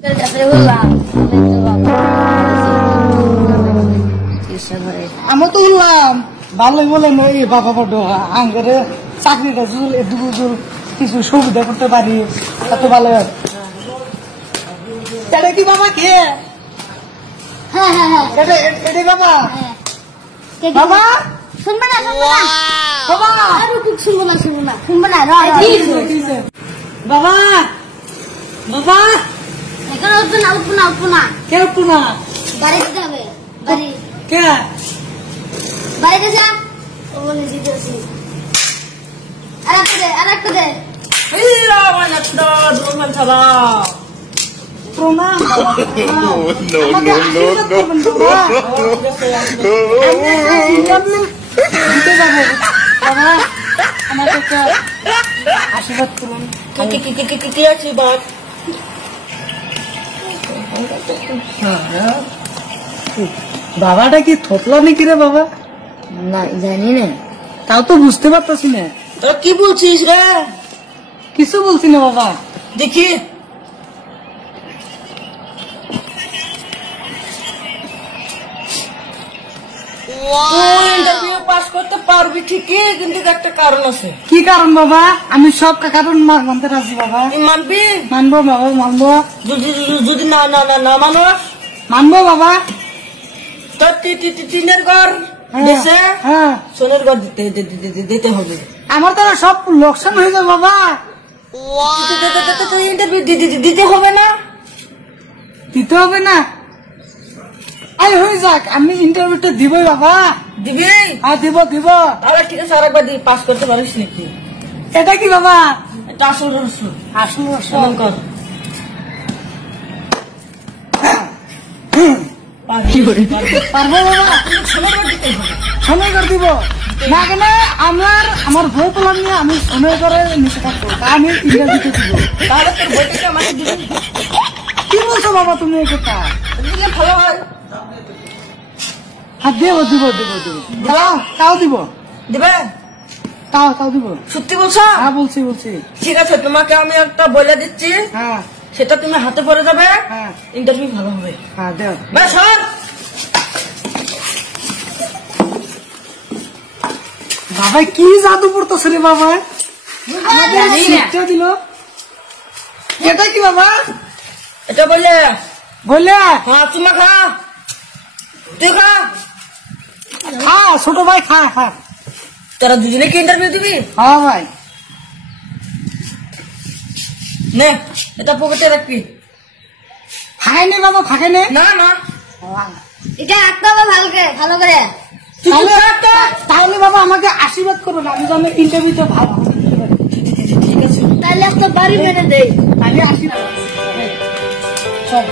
আমি তো বললাম ভালোই বলেন ওই বাবা বড় আঙ্গেরে চাকরিটা জুল কিছু সুবিধা করতে পারি এত ভালো এটা কি বাবা কে? হ্যাঁ হ্যাঁ হ্যাঁ এটা বাবা বাবা শুনবে না বাবা শুনবো না বাবা বাবা এখন উঠবো না কে উঠবো না বাড়ি যেতে হবে বাড়ি কে বাড়িতে যা ও বলে জিতেছি আর একটা দে প্রণাম আমাকে আশীর্বাদ করুন কি আশীর্বাদ বাবাটা কি থতলা নাকি রে বাবা? না জানি না তাও তো বুঝতে পারতাছি না। তোরা কি বলছিস রে? কিছু বলছি না বাবা। দেখি ইন্টারভিউ পাস করতে পারবি ঠিকই, কিন্তু একটা কারণ আছে। কি কারণ বাবা? আমি সব কারণ মানতে রাজি বাবা। মানবি? মানবো বাবা, মানবো। যদি না না না না মানো? মানবো বাবা। তোর টিনের ঘর দেশে সোনের ঘর দিতে হবে। আমার তো সব লোকসান হয়ে যাবে বাবা। ইন্টারভিউ দিতে হবে না? দিতে হবে না? আই হয়ে যাক, আমি ইন্টারভিউটা দিবই বাবা। দিবি? হ্যাঁ দিব। তাহলে ঠিক আছে, আরেকবার পাস করতে পারিস নাকি? এটা কি বাবা? এটা আসল রহস্য। আসল রহস্য কর। পারবো বাবা? সময় করে দিব না কেন? আমার বই পেলাম নিয়ে আমি সময় করে নিচে থাকবো, আমি ইন্টারভিউতে দিব। তাহলে তোর বইটাকে আমাকে দিবি? কি বলছো বাবা তুমি? এই কথা দিলে ভালো হয়। হ্যাঁ দিব। তাও দিব। দিবে? তাও দিব। সত্যি বলছো? হ্যাঁ বলছি। ঠিক আছে, তোমাকে আমি একটা বলে দিচ্ছি, হ্যাঁ সেটা তুমি হাতে পড়ে যাবে। হ্যাঁ ইন্টারভিউ ভালো হবে। হ্যাঁ দেও। ব্যাস হল। বাবা কি জাদু পড়তেছে রে বাবা? দিল এটা কি বাবা? এটা বললে হ্যাঁ তুমি খা, তুই খা। ছোট ভাই খা। তারা দুজনে কি ইন্টারভিউ দিবি? হ্যাঁ ভাই। নে এটা পকেটে রাখবি। খাইনি বাবা, খাইনি না না, এটা রাখতে হবে ভালো করে। তাহলে বাবা আমাকে আশীর্বাদ করুন, আমি তো ইন্টারভিউতে ভালো। ঠিক আছে, তাহলে একটা বাড়ি মেরে দেই। তাহলে আশীর্বাদ চল